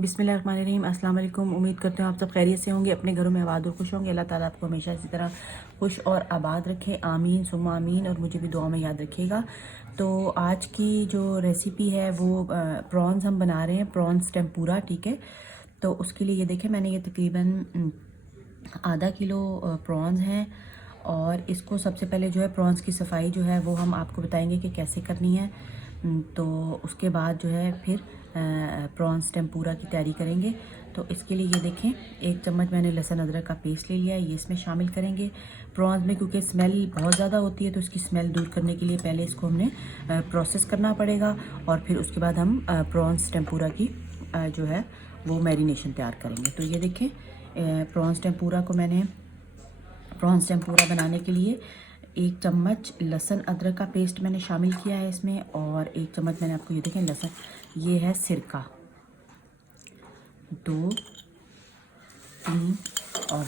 बिस्मिल्लाहिर्रहमानिर्रहीम। अस्सलाम वालेकुम। उम्मीद करते हैं आप सब खैरियत से होंगे, अपने घरों में आबाद और खुश होंगे। अल्लाह ताला आपको हमेशा इसी तरह खुश और आबाद रखे, आमीन सुम्मा आमीन। और मुझे भी दुआ में याद रखिएगा। तो आज की जो रेसिपी है वो प्रॉन्स हम बना रहे हैं, प्रॉन्स टेम्पुरा। ठीक है, तो उसके लिए ये देखें, मैंने ये तकरीबन आधा किलो प्रॉन्स हैं। और इसको सबसे पहले जो है प्रॉन्स की सफाई जो है वो हम आपको बताएंगे कि कैसे करनी है। तो उसके बाद जो है फिर प्रॉन्स टेम्पुरा की तैयारी करेंगे। तो इसके लिए ये देखें, 1 चम्मच मैंने लहसुन अदरक का पेस्ट ले लिया है, ये इसमें शामिल करेंगे। प्रॉन्स में क्योंकि स्मेल बहुत ज़्यादा होती है तो इसकी स्मेल दूर करने के लिए पहले इसको हमने प्रोसेस करना पड़ेगा और फिर उसके बाद हम प्रॉन्स टेम्पुरा की जो है वो मैरिनेशन तैयार करेंगे। तो ये देखें, प्रॉन्स टेम्पुरा बनाने के लिए 1 चम्मच लहसुन अदरक का पेस्ट मैंने शामिल किया है इसमें। और 1 चम्मच मैंने आपको ये देखें लहसुन, ये है सिरका, 2 3 और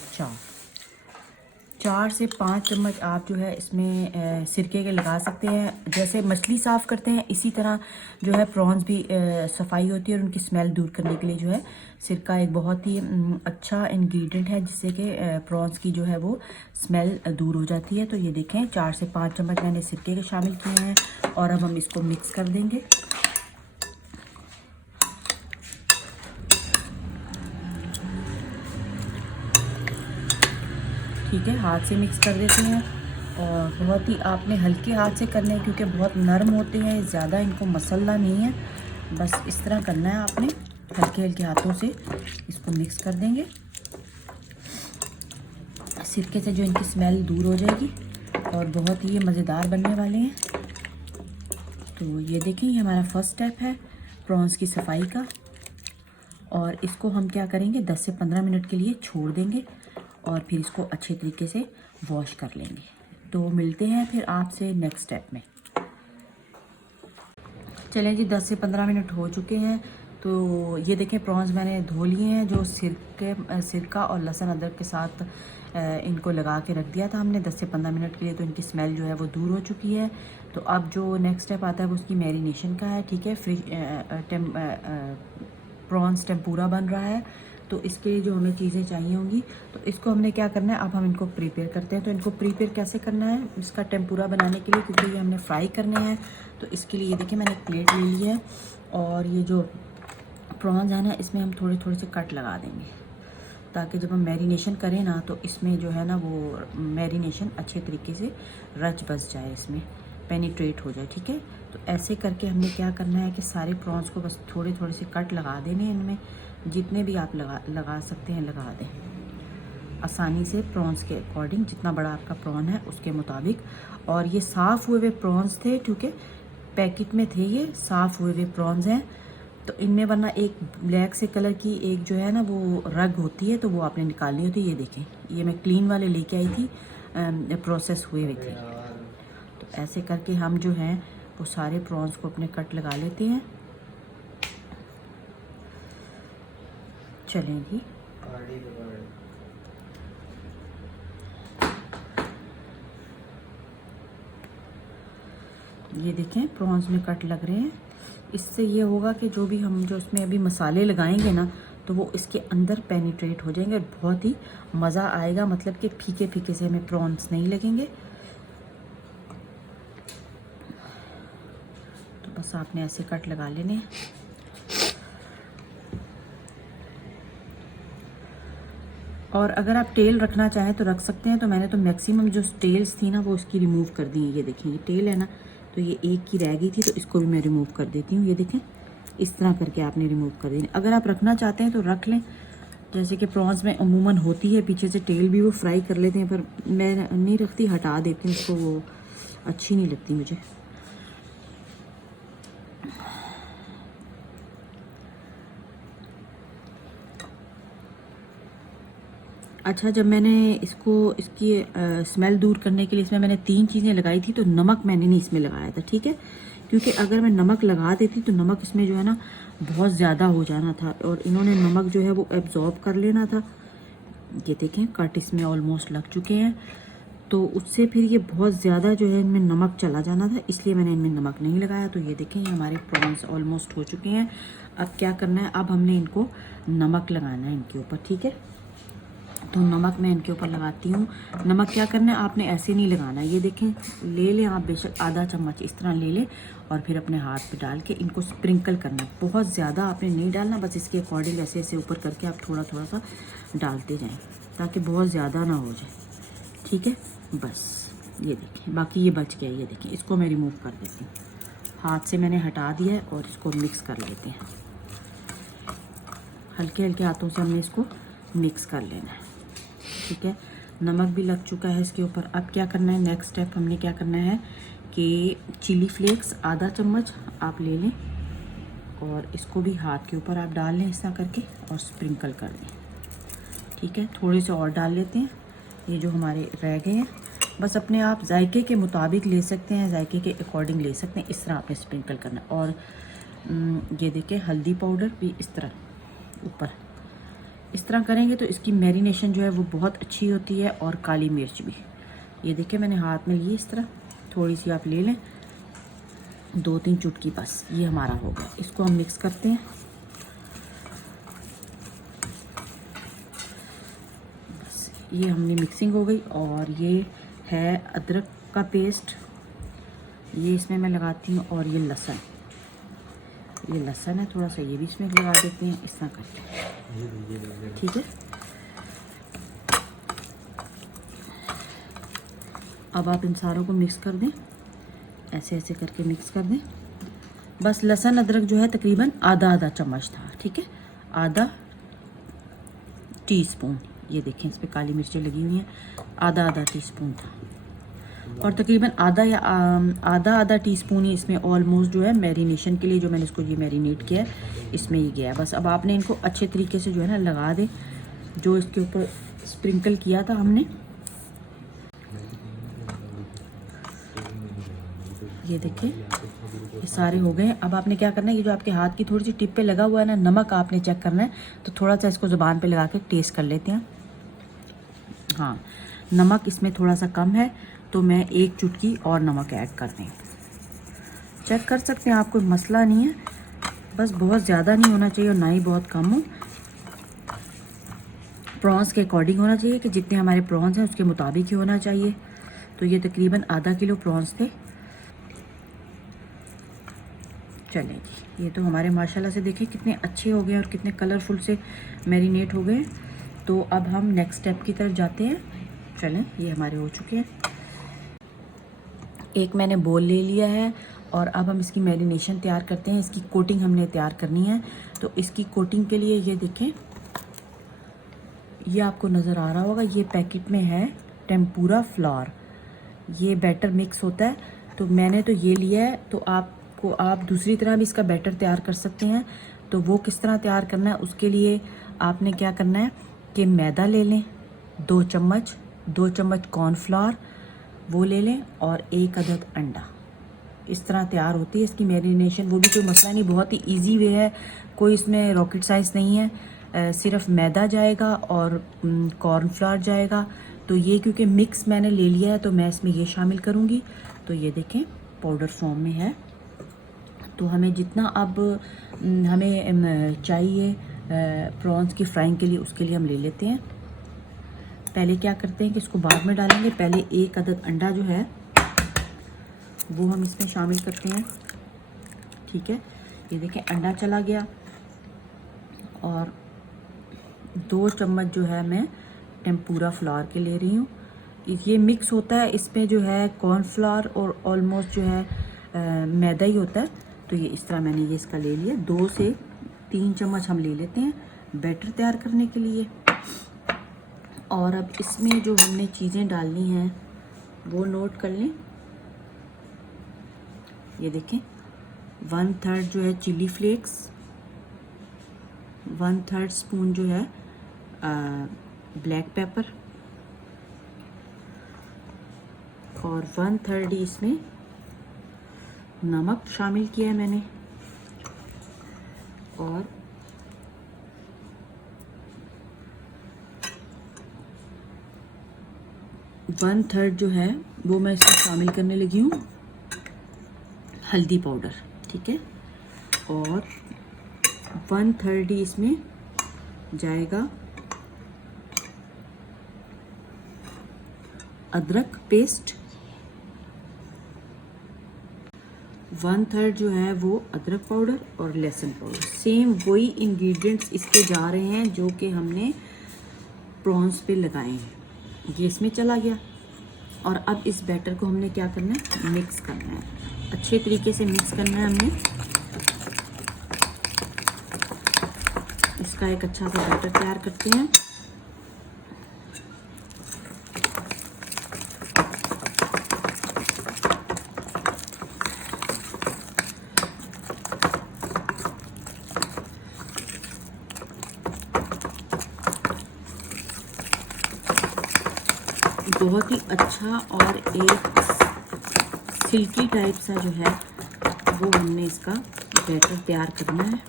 4 से 5 चम्मच आप जो है इसमें सिरके के लगा सकते हैं। जैसे मछली साफ़ करते हैं इसी तरह जो है प्रॉन्स भी सफाई होती है और उनकी स्मेल दूर करने के लिए जो है सिरका एक बहुत ही अच्छा इंग्रेडिएंट है, जिससे कि प्रॉन्स की जो है वो स्मेल दूर हो जाती है। तो ये देखें, 4 से 5 चम्मच मैंने सिरके के शामिल किए हैं और अब हम इसको मिक्स कर देंगे। ठीक है, हाथ से मिक्स कर देते हैं और बहुत ही आपने हल्के हाथ से करना है क्योंकि बहुत नरम होते हैं, ज़्यादा इनको मसलना नहीं है, बस इस तरह करना है आपने, हल्के हल्के हाथों से इसको मिक्स कर देंगे। सिरके से जो इनकी स्मेल दूर हो जाएगी और बहुत ही ये मज़ेदार बनने वाले हैं। तो ये देखें, ये हमारा फर्स्ट स्टेप है प्रॉन्स की सफाई का। और इसको हम क्या करेंगे, 10 से 15 मिनट के लिए छोड़ देंगे और फिर इसको अच्छे तरीके से वॉश कर लेंगे। तो मिलते हैं फिर आपसे नेक्स्ट स्टेप में। चलें जी, 10 से 15 मिनट हो चुके हैं। तो ये देखें, प्रॉन्स मैंने धो लिए हैं, जो सिरका और लहसुन अदरक के साथ इनको लगा के रख दिया था हमने 10 से 15 मिनट के लिए। तो इनकी स्मेल जो है वो दूर हो चुकी है। तो अब जो नेक्स्ट स्टेप आता है वो उसकी मैरिनेशन का है। ठीक है, प्रॉन्स टेम्पुरा बन रहा है, तो इसके लिए जो हमें चीज़ें चाहिए होंगी, तो इसको हमने क्या करना है, अब हम इनको प्रिपेयर करते हैं। तो इनको प्रिपेयर कैसे करना है इसका टेम्पुरा बनाने के लिए, क्योंकि ये हमने फ्राई करने हैं। तो इसके लिए ये देखिए, मैंने एक प्लेट ले ली है और ये जो प्रॉन्स है ना, इसमें हम थोड़े थोड़े से कट लगा देंगे ताकि जब हम मैरिनेशन करें ना तो इसमें जो है ना वो मैरिनेशन अच्छे तरीके से रच बस जाए, इसमें पेनिट्रेट हो जाए। ठीक है, तो ऐसे करके हमने क्या करना है कि सारे प्रॉन्स को बस थोड़े थोड़े से कट लगा देने हैं। इनमें जितने भी आप लगा सकते हैं लगा दें आसानी से, प्रॉन्स के अकॉर्डिंग, जितना बड़ा आपका प्रॉन है उसके मुताबिक। और ये साफ़ हुए हुए प्रॉन्स थे, क्योंकि पैकेट में थे, ये साफ़ हुए हुए प्रॉन्स हैं। तो इनमें वरना एक ब्लैक से कलर की एक जो है ना वो रग होती है, तो वो आपने निकालनी होती है। ये देखें, ये मैं क्लीन वाले लेके आई थी, प्रोसेस हुए हुए थे। तो ऐसे करके हम जो हैं वो सारे प्रॉन्स को अपने कट लगा लेते हैं। चलेंगी, ये देखें प्रॉन्स में कट लग रहे हैं। इससे ये होगा कि जो भी हम जो इसमें अभी मसाले लगाएंगे ना, तो वो इसके अंदर पेनिट्रेट हो जाएंगे और बहुत ही मज़ा आएगा। मतलब कि फीके फीके से हमें प्रॉन्स नहीं लगेंगे। तो बस आपने ऐसे कट लगा लेने हैं। और अगर आप टेल रखना चाहें तो रख सकते हैं। तो मैंने तो मैक्सिमम जो टेल्स थी ना वो इसकी रिमूव कर दी है। ये देखें, ये टेल है ना, तो ये एक की रह गई थी, तो इसको भी मैं रिमूव कर देती हूँ। ये देखें, इस तरह करके आपने रिमूव कर देनी। अगर आप रखना चाहते हैं तो रख लें, जैसे कि प्रॉन्स में अमूमन होती है पीछे से टेल भी वो फ्राई कर लेते हैं, पर मैं नहीं रखती, हटा देती हूँ उसको, वो अच्छी नहीं लगती मुझे। अच्छा, जब मैंने इसकी स्मेल दूर करने के लिए इसमें मैंने 3 चीज़ें लगाई थी, तो नमक मैंने नहीं इसमें लगाया था। ठीक है, क्योंकि अगर मैं नमक लगा देती तो नमक इसमें जो है ना बहुत ज़्यादा हो जाना था और इन्होंने नमक जो है वो एब्जॉर्ब कर लेना था। ये देखें, कट इसमें ऑलमोस्ट लग चुके हैं, तो उससे फिर ये बहुत ज़्यादा जो है इनमें नमक चला जाना था, इसलिए मैंने इनमें नमक नहीं लगाया। तो ये देखें, ये हमारे प्रॉन्स ऑलमोस्ट हो चुके हैं। अब क्या करना है, अब हमने इनको नमक लगाना है इनके ऊपर, ठीक है। तो नमक मैं इनके ऊपर लगाती हूँ। नमक क्या करना है, आपने ऐसे नहीं लगाना, ये देखें, ले लें आप बेशक आधा चम्मच इस तरह ले लें और फिर अपने हाथ पे डाल के इनको स्प्रिंकल करना है। बहुत ज़्यादा आपने नहीं डालना, बस इसके अकॉर्डिंग ऐसे ऐसे ऊपर करके आप थोड़ा थोड़ा सा डालते जाएं ताकि बहुत ज़्यादा ना हो जाए, ठीक है। बस ये देखें, बाकी ये बच गया, ये देखें, इसको मैं रिमूव कर देती हूँ। हाथ से मैंने हटा दिया है और इसको मिक्स कर लेते हैं। हल्के हल्के हाथों से हमने इसको मिक्स कर लेना है, ठीक है। नमक भी लग चुका है इसके ऊपर। अब क्या करना है, नेक्स्ट स्टेप हमने क्या करना है कि चिली फ्लेक्स आधा चम्मच आप ले लें और इसको भी हाथ के ऊपर आप डाल लें इस तरह करके और स्प्रिंकल कर दें, ठीक है। थोड़े से और डाल लेते हैं, ये जो हमारे रह गए हैं। बस अपने आप जायके के मुताबिक ले सकते हैं, जायके के अकॉर्डिंग ले सकते हैं। इस तरह आपने स्प्रिंकल करना है। और ये देखिए हल्दी पाउडर भी इस तरह ऊपर, इस तरह करेंगे तो इसकी मैरिनेशन जो है वो बहुत अच्छी होती है। और काली मिर्च भी, ये देखिए मैंने हाथ में ली इस तरह, थोड़ी सी आप ले लें, 2-3 चुटकी बस, ये हमारा हो गया। इसको हम मिक्स करते हैं। बस ये हमने मिक्सिंग हो गई। और ये है अदरक का पेस्ट, ये इसमें मैं लगाती हूँ। और ये लहसुन, ये लहसुन है थोड़ा सा, ये भी इसमें लगा देते हैं इस तरह करके, ठीक है। अब आप इन सारों को मिक्स कर दें, ऐसे ऐसे करके मिक्स कर दें। बस लहसुन अदरक जो है तकरीबन आधा चम्मच था, ठीक है, आधा टीस्पून। ये देखें इस पे काली मिर्चें लगी हुई हैं, आधा टीस्पून था। और तकरीबन आधा टीस्पून ही इसमें ऑलमोस्ट जो है मैरिनेशन के लिए, जो मैंने इसको ये मैरिनेट किया है इसमें ही गया है। बस अब आपने इनको अच्छे तरीके से जो है ना लगा दें, जो इसके ऊपर स्प्रिंकल किया था हमने। ये देखिए ये सारे हो गए। अब आपने क्या करना है, ये जो आपके हाथ की थोड़ी सी टिप पे लगा हुआ है ना, नमक आपने चेक करना है। तो थोड़ा सा इसको ज़ुबान पे लगा के टेस्ट कर लेते हैं। हाँ, नमक इसमें थोड़ा सा कम है, तो मैं 1 चुटकी और नमक ऐड कर दें। चेक कर सकते हैं आप, कोई मसला नहीं है, बस बहुत ज़्यादा नहीं होना चाहिए और ना ही बहुत कम हो। प्रॉन्स के अकॉर्डिंग होना चाहिए कि जितने हमारे प्रॉन्स हैं उसके मुताबिक ही होना चाहिए। तो ये तकरीबन आधा किलो प्रॉन्स थे। चलें जी, ये तो हमारे माशाल्लाह से देखें कितने अच्छे हो गए और कितने कलरफुल से मैरिनेट हो गए। तो अब हम नेक्स्ट स्टेप की तरफ जाते हैं। चलें, ये हमारे हो चुके हैं। एक मैंने बोल ले लिया है और अब हम इसकी मैरिनेशन तैयार करते हैं। इसकी कोटिंग हमने तैयार करनी है। तो इसकी कोटिंग के लिए ये देखें, ये आपको नज़र आ रहा होगा, ये पैकेट में है टेम्पुरा फ्लावर। ये बैटर मिक्स होता है, तो मैंने तो ये लिया है। तो आप दूसरी तरह भी इसका बैटर तैयार कर सकते हैं। तो वो किस तरह तैयार करना है, उसके लिए आपने क्या करना है कि मैदा ले लें 2 चम्मच कॉर्नफ्लावर वो ले लें और 1 अदद अंडा। इस तरह तैयार होती है इसकी मैरिनेशन। वो भी कोई मसला नहीं, बहुत ही इजी वे है, कोई इसमें रॉकेट साइंस नहीं है। सिर्फ मैदा जाएगा और कॉर्नफ्लावर जाएगा। तो ये क्योंकि मिक्स मैंने ले लिया है तो मैं इसमें ये शामिल करूँगी। तो ये देखें पाउडर फॉर्म में है। तो हमें जितना अब हमें चाहिए प्रॉन्स की फ्राइंग के लिए, उसके लिए हम ले लेते हैं। पहले क्या करते हैं कि इसको बाद में डालेंगे। पहले 1 अदद अंडा जो है वो हम इसमें शामिल करते हैं, ठीक है। ये देखें अंडा चला गया। और 2 चम्मच जो है मैं टेम्पुरा फ्लावर के ले रही हूँ। ये मिक्स होता है, इसमें जो है कॉर्नफ्लावर और ऑलमोस्ट जो है मैदा ही होता है। तो ये इस तरह मैंने ये इसका ले लिया। 2 से 3 चम्मच हम ले लेते हैं बैटर तैयार करने के लिए। और अब इसमें जो हमने चीज़ें डालनी हैं वो नोट कर लें। ये देखें 1/3 जो है चिली फ्लेक्स, 1/3 स्पून जो है ब्लैक पेपर और 1/3 ही इसमें नमक शामिल किया है मैंने। और 1/3 जो है वो मैं इसमें शामिल करने लगी हूँ हल्दी पाउडर, ठीक है। और 1/3 ही इसमें जाएगा अदरक पेस्ट। 1/3 जो है वो अदरक पाउडर और लहसुन पाउडर, सेम वही इंग्रेडिएंट्स इसके जा रहे हैं जो कि हमने प्रॉन्स पे लगाए हैं। ये इसमें चला गया और अब इस बैटर को हमने क्या करना है, मिक्स करना है, अच्छे तरीके से मिक्स करना है हमने। इसका एक अच्छा सा बैटर तैयार करते हैं। बहुत ही अच्छा और एक सिल्की टाइप सा जो है वो हमने इसका बैटर तैयार करना है।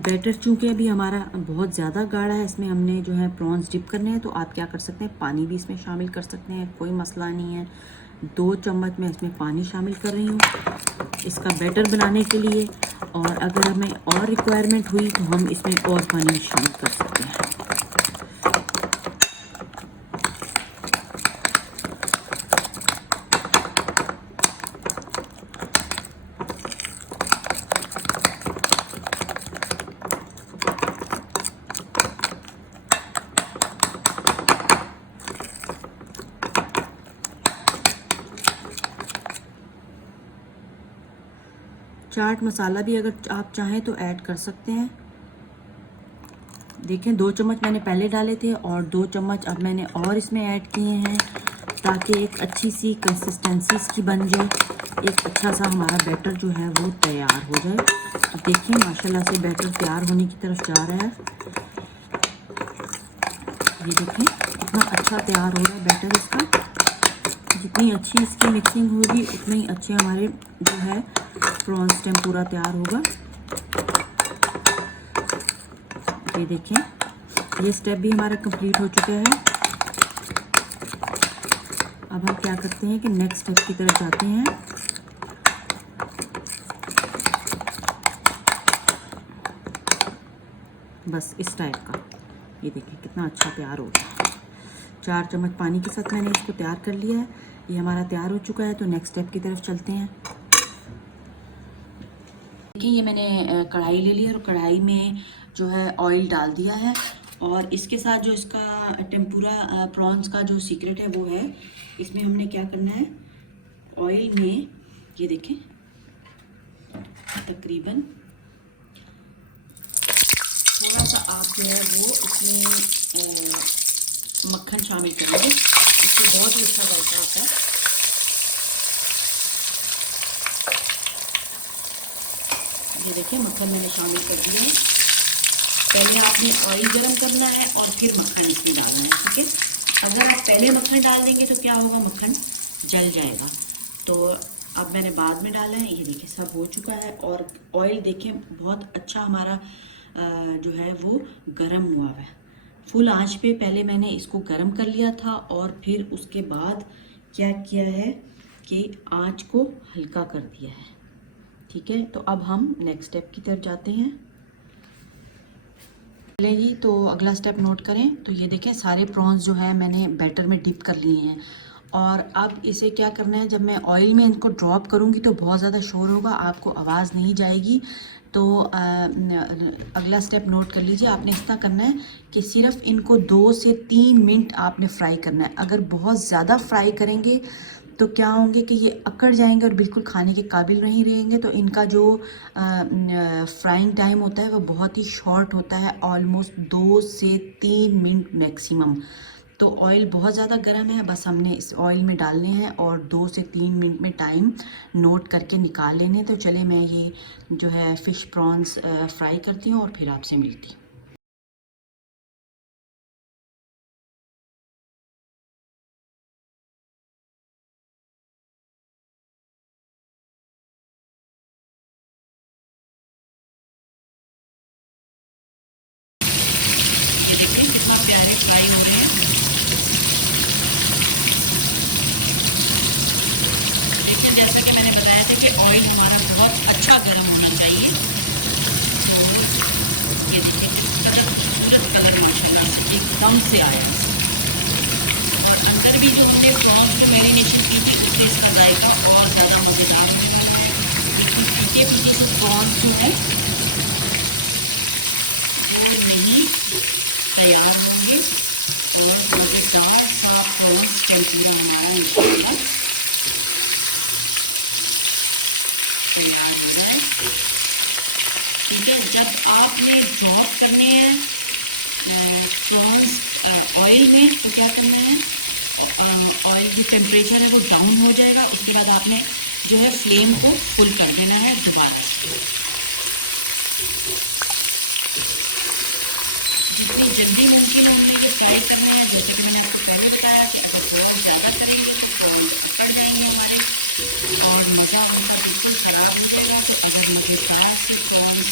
बैटर चूँकि अभी हमारा बहुत ज़्यादा गाढ़ा है, इसमें हमने जो है प्रॉन्स डिप करने हैं, तो आप क्या कर सकते हैं, पानी भी इसमें शामिल कर सकते हैं, कोई मसला नहीं है। 2 चम्मच मैं इसमें पानी शामिल कर रही हूँ इसका बैटर बनाने के लिए, और अगर हमें और रिक्वायरमेंट हुई तो हम इसमें और पानी शामिल कर सकते हैं। चाट मसाला भी अगर आप चाहें तो ऐड कर सकते हैं। देखें 2 चम्मच मैंने पहले डाले थे और 2 चम्मच अब मैंने और इसमें ऐड किए हैं, ताकि एक अच्छी सी कंसिस्टेंसी इसकी बन जाए, एक अच्छा सा हमारा बैटर जो है वो तैयार हो जाए। अब देखिए माशाल्लाह से बैटर तैयार होने की तरफ जा रहा है। ये देखें कितना अच्छा तैयार हो रहा है बैटर इसका। जितनी अच्छी इसकी मिक्सिंग होगी उतना ही अच्छे हमारे जो है प्रॉन्स टेम्पुरा तैयार होगा। ये देखें ये स्टेप भी हमारा कंप्लीट हो चुका है। अब हम क्या करते हैं कि नेक्स्ट स्टेप की तरफ जाते हैं। बस इस टाइप का, ये देखिए कितना अच्छा तैयार हो गया। 4 चम्मच पानी के साथ मैंने इसको तैयार कर लिया है। ये हमारा तैयार हो चुका है, तो नेक्स्ट स्टेप की तरफ चलते हैं। देखिए ये मैंने कढ़ाई ले ली है और कढ़ाई में जो है ऑयल डाल दिया है, और इसके साथ जो इसका टेम्पुरा प्रॉन्स का जो सीक्रेट है वो है, इसमें हमने क्या करना है, ऑयल में ये देखें तकरीबन थोड़ा सा आप जो है वो इसमें मक्खन शामिल करेंगे, इससे बहुत ही अच्छा जायका आता है। ये देखिए मक्खन मैंने शामिल कर दिया है। पहले आपने ऑयल गरम करना है और फिर मक्खन इसमें डालना है, ठीक है। अगर आप पहले मक्खन डाल देंगे तो क्या होगा, मक्खन जल जाएगा। तो अब मैंने बाद में डाला है। ये देखिए सब हो चुका है, और ऑयल देखें बहुत अच्छा हमारा जो है वो गरम हुआ है। फुल आंच पे पहले मैंने इसको गरम कर लिया था, और फिर उसके बाद क्या किया है कि आंच को हल्का कर दिया है, ठीक है। तो अब हम नेक्स्ट स्टेप की तरफ जाते हैं। चलिए जी, तो अगला स्टेप नोट करें। तो ये देखें सारे प्रॉन्स जो है मैंने बैटर में डिप कर लिए हैं, और अब इसे क्या करना है, जब मैं ऑयल में इनको ड्रॉप करूँगी तो बहुत ज़्यादा शोर होगा, आपको आवाज़ नहीं जाएगी। तो अगला स्टेप नोट कर लीजिए। आपने इस तरह करना है कि सिर्फ इनको 2 से 3 मिनट आपने फ्राई करना है। अगर बहुत ज़्यादा फ्राई करेंगे तो क्या होंगे कि ये अकड़ जाएंगे और बिल्कुल खाने के काबिल नहीं रहेंगे। तो इनका जो फ्राइंग टाइम होता है वो बहुत ही शॉर्ट होता है, ऑलमोस्ट 2 से 3 मिनट मैक्सिमम। तो ऑयल बहुत ज़्यादा गर्म है, बस हमने इस ऑयल में डालने हैं और 2 से 3 मिनट में टाइम नोट करके निकाल लेने। तो चले मैं ये जो है फ़िश प्रॉन्स फ्राई करती हूँ और फिर आपसे मिलती हूँ। कितना प्यारे फ्राई हो रहे हैं। देखिए जैसा कि मैंने बताया था कि ऑयल हमारा हल्का गर्म होना चाहिए। ये देखिए कलर, खूबसूरत कलर माशाल्लाह से एकदम से आया। और अंदर भी जो हमने प्रॉन्स को मैरिनेशन की थी उससे इसका जायका और ज़्यादा मज़ेदार होता है। लेकिन पीछे पीछे से प्रॉन्स जो है वो नहीं तैयार होंगे और मज़ेदार सा प्रॉन्स टेम्पुरा हमारा इंशाल्लाह तैयार हो जाए। ठीक है, जब आपने ड्रॉप करने हैं प्रॉन्स ऑयल में तो क्या करना है, ऑयल की टेम्परेचर है वो डाउन हो जाएगा। उसके बाद आपने जो है फ्लेम को फुल कर देना है दोबारा। जितनी जल्दी मुमकिन होगी तो फ्राई करना है। जैसे कि मैंने आपको पहले बताया कि अगर प्रॉन्स ज़्यादा करेंगे तो प्रॉन्स पकड़ जाएंगे हमारे और मज़ा बनना बिल्कुल ख़राब हो जाएगा। तो अगर मज़ेदार से प्रॉन्स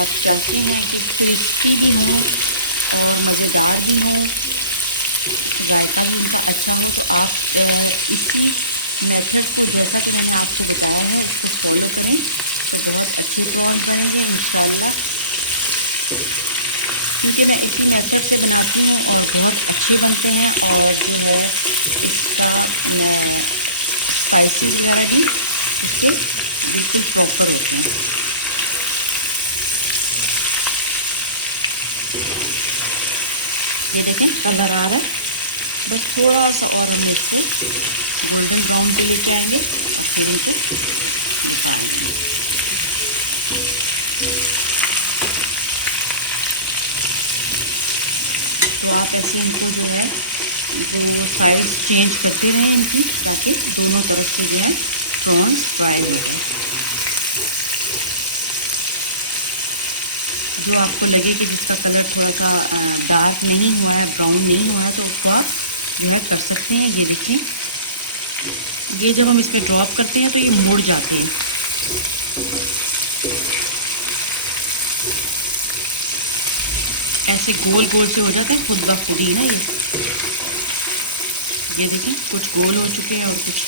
आप चाहते हैं कि क्रिस्पी भी हो और मज़ेदार भी हो, जायका भी उनका अच्छा हो, तो आप इसी मेथड से जैसा कि मैंने आपको बताया है इसको फॉलो करें तो बहुत अच्छे प्रॉन्स बनेंगे इंशाल्लाह। क्योंकि मैं इसी मेथड से बनाती हूँ और बहुत अच्छे बनते हैं और जो है इसका स्पाइसी वगैरह भी इसके बिल्कुल प्रॉपर होती है। ये देखें कलर आ रहा है, बस थोड़ा सा और हम इसमें गोल्डन ब्राउन भी लेके आएंगे और फिर इनको निकालेंगे। तो आप ऐसे इनको जो है मतलब वो साइड्स चेंज करते रहें इनकी, ताकि दोनों तरफ से जो है प्रॉन्स फ्राई हो जाए। जो आपको लगे कि जिसका कलर थोड़ा सा डार्क नहीं हुआ है, ब्राउन नहीं हुआ है, तो उसको आप जो है कर सकते हैं। ये देखें, ये जब हम इस पर ड्रॉप करते हैं तो ये मुड़ जाते हैं। ऐसे गोल गोल से हो जाते हैं खुद ब खुद ही ना। ये देखें कुछ गोल हो चुके हैं और कुछ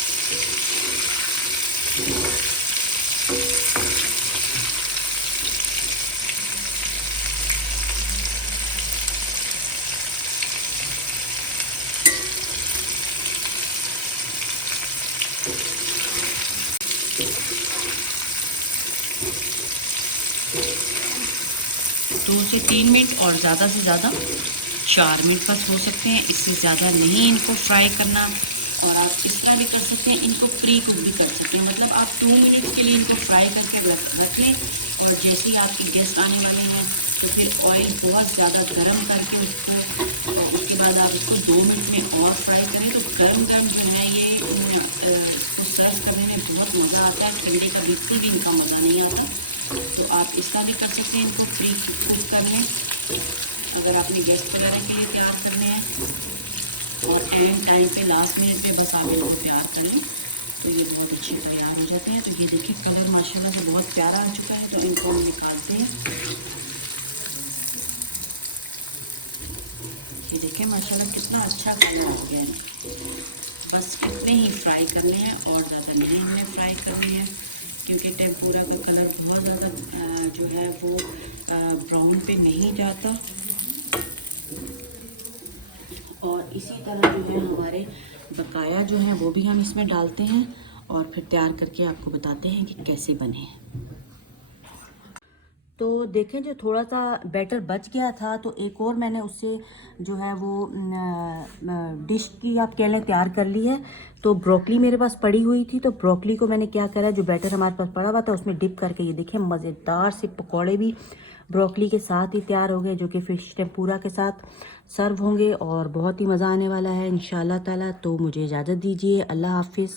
दो से 3 मिनट और ज़्यादा से ज़्यादा 4 मिनट बस हो सकते हैं, इससे ज़्यादा नहीं इनको फ्राई करना। और आप इस तरह भी कर सकते हैं, इनको प्री कुक भी कर सकते हैं, मतलब आप 2 मिनट के लिए इनको फ्राई करके रख लें और जैसे ही आपके गेस्ट आने वाले हैं तो फिर ऑयल बहुत ज़्यादा गर्म करके उसको, उसके बाद आप इसको 2 मिनट में और फ्राई करें तो गर्म गर्म जो है ये इसको सर्व करने में बहुत मज़ा आता है। ठंडे का बिल्कुल भी इनका मज़ा नहीं आता। तो आप इसका भी कर सकते हैं, इनको प्री कुक कर लें अगर आपने गेस्ट वगैरह के लिए तैयार करने हैं और एंड टाइम पे लास्ट मिनट पे बस आप इनको तैयार कर लें तो ये बहुत अच्छे तैयार हो जाते हैं। तो ये देखिए कलर माशाल्लाह से बहुत प्यारा आ चुका है, तो इनको हम निकालते हैं। ये देखिए माशाल्लाह कितना अच्छा कलर आ गया है। बस इतने ही फ्राई करने हैं और ज़्यादा नहीं हमने फ्राई करने हैं, क्योंकि टेम्पुरा का कलर बहुत ज़्यादा जो है वो ब्राउन पे नहीं जाता। और इसी तरह जो है हमारे बकाया जो हैं वो भी हम इसमें डालते हैं और फिर तैयार करके आपको बताते हैं कि कैसे बने। तो देखें जो थोड़ा सा बैटर बच गया था तो एक और मैंने उससे जो है वो डिश की आप कह लें तैयार कर ली है। तो ब्रोकली मेरे पास पड़ी हुई थी, तो ब्रोकली को मैंने क्या करा, जो बैटर हमारे पास पड़ा हुआ था उसमें डिप करके ये देखिए मज़ेदार से पकौड़े भी ब्रोकली के साथ ही तैयार हो गए, जो कि फ़िश टेम्पुरा के साथ सर्व होंगे और बहुत ही मज़ा आने वाला है इंशाल्लाह ताला। तो मुझे इजाज़त दीजिए, अल्लाह हाफिज़।